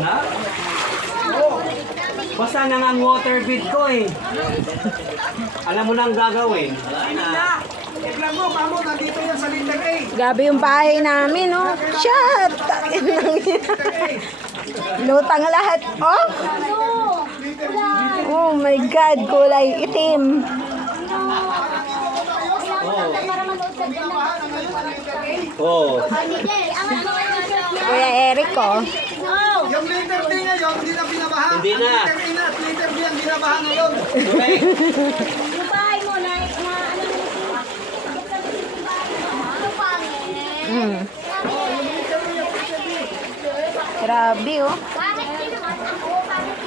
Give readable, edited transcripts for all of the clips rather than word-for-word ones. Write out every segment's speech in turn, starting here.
na? Basta na nga ang water bid ko eh. Alam mo na ang gagawin. Tignan mo, mamo, nandito yan sa Linda Kay. Gabi yung bahay namin, oh. Shut! Lutang lahat, oh. Oh my God, kulay itim. Oo. Kuya Eric, oh. Yung Linda Kay ngayon, hindi na binabaha. Hindi na. Linda Kay na at Linda Kay ang binabaha ngayon. Correct. Yung bahay mo na ano pangit. Grabe, oh. Bakit din naman ako pangit?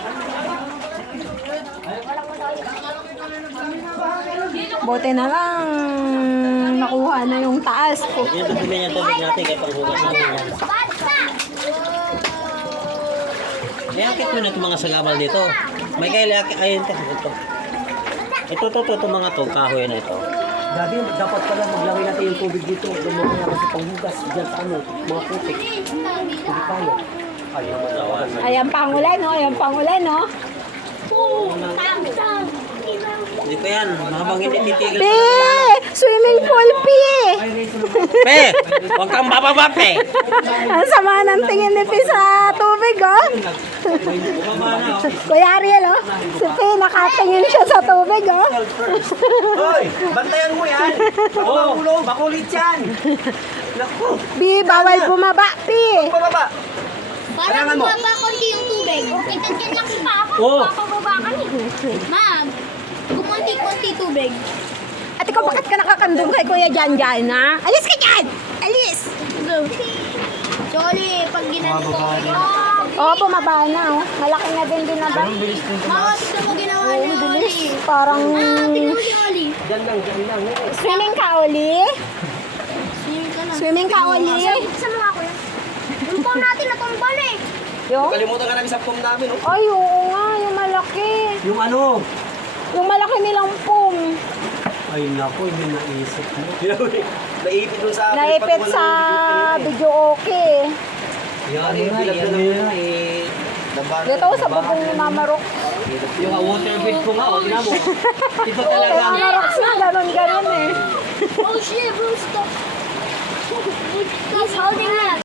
Buti na lang nakuha na yung taas ko. Yung dumi yung tubig natin kaya panghugas namin yan. Basta! Iakit mo na itong mga sagabal dito. May kaya ayun ito. Ito mga to, kahoy na ito. Dati dapat pala maglagay natin yung tubig dito. Lumaki na kasi panghugas dyan sa ano, mga putik. Hindi kaya. Ayaw mo daw. Ayan pangulan, oh. Ayan pangulan, oh. Hindi pa yan. Habang hindi titigil. Pe! Swimming pool, Pe! Pe! Huwag kang bababa, Pe! Ang sama ng tingin ni Pe sa tubig, oh. Kuya Ariel, oh. Si Pe, nakatingin siya sa tubig, oh. Hoy! Bantayan mo yan! Oo! Makulit yan! Naku! Bi, bawal bumaba, Pe. Pababa! Parang Kailangan mo. bumaba konti yung tubig. Itan lang si Papa. Oo. Papababa ka niya. Ma'am, kumunti-kunti tubig. At ikaw, bakit ka nakakandong kay Kuya Jan Jan, ha? Alis ka dyan! Alis! Sorry, pag ginanito. Oh, bumaba na, oh. Malaki na din ba? Mama, tignan mo ginawa ni Oli. Parang Tignan mo si Oli. Diyan lang. swimming ka, Oli? Swimming ka na. Swimming ka, Oli? Saan mo ako yan? Yung phone natin natumbal eh. Yung? Kalimutan ka namin sa pom namin, oh. Ay, oo nga, yung malaki. Yung ano? Yung malaki nilang pum. Ay naku, hindi naisip mo. Naipit dun sa... Naipit sa video okay. Yan, bilagyan na eh. Dito, sa bubong ni Mama Rox. Yung water bid ko nga, oh, tinan mo. Ito Kay talaga. Mama Rox na, ganon eh. Oh shit, bro, stop. He's holding us.